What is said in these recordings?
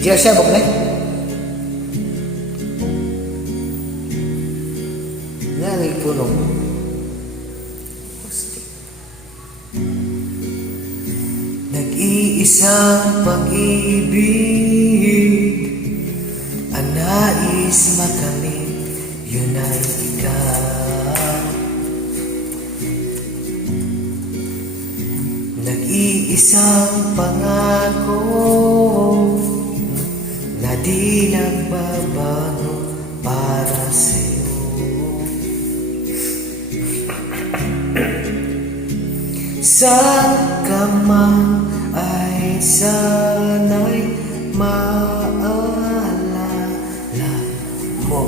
Diyan siya, bakit? Yan, ipunong. Nag-iisang pag-ibig ang nais makamit, yun ay ikaw. Nag-iisang pangako na di nagbabago para sa'yo. Saan ka man ay sana'y maalala mo.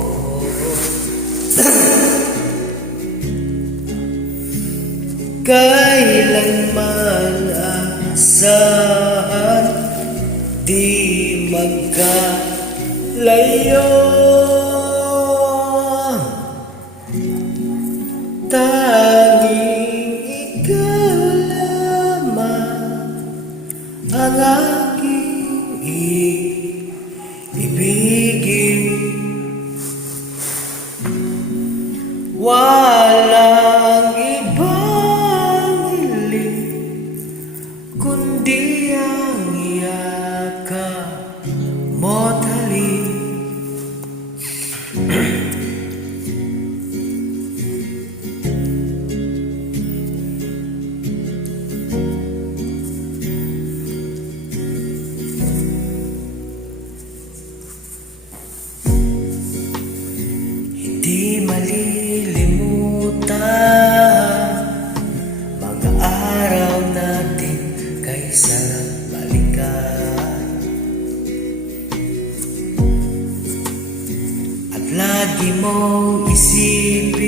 Kailanman asahan, di magkalayo. Tanging ikaw lamang ang aking ibigin. Walang ibang hiling kundi ang yakap mo't halik. Di malilimutan mga araw natin kay sarap balikan. At lagi mong isipin,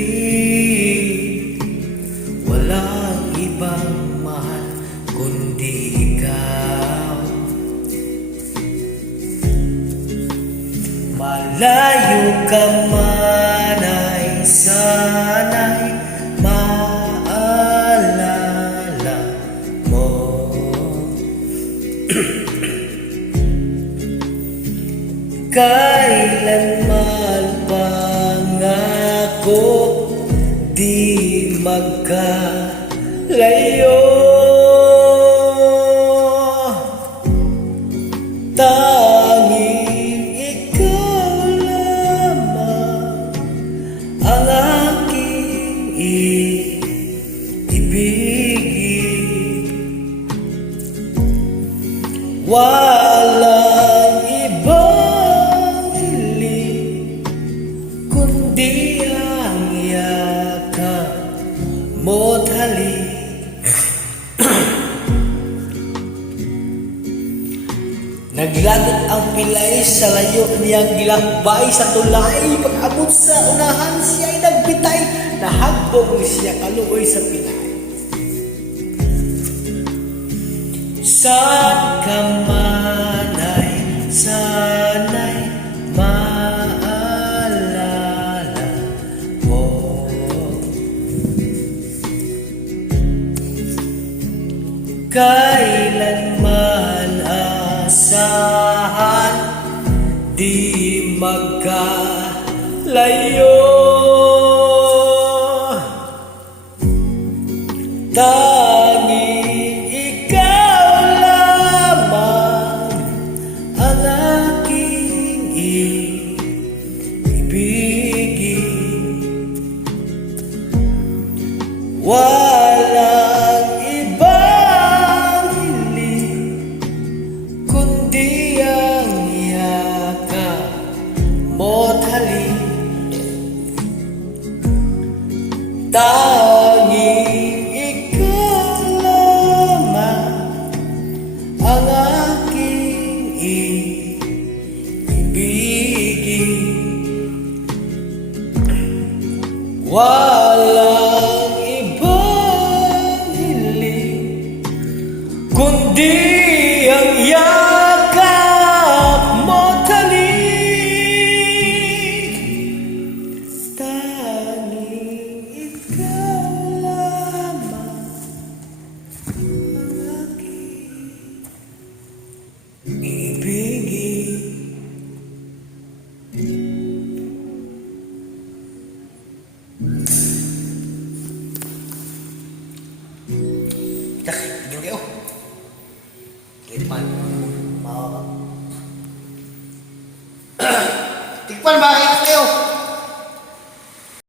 walang ibang mahal kundi ikaw. Malayo ka man ay sana'y maalala mo. Kailanman pangako, di magkalayo. Tanging ikaw lamang ang aking ibigin. Walang ibang hiling kundi ang yakap mo't halik. Naglagot ang pilay sa layo niyang gilakbay sa tulay. Pag-abot sa unahan siya'y nagbitay, nahagbog siya kaluoy sa pilay. Saan ka man ay sana'y maalala mo. Kailanman asahan, di magkalayo. Tanging ikaw lamang ang aking ibigin. Walang ibang hiling kundi ang yakap mo't halik. Tanging ikaw lamang ang aking ibigin. Walang ibang hiling kundi ang yakap mo't halik. Tanging ikaw lamang ang aking ibigin. Tikpan. Tikpan ba kayo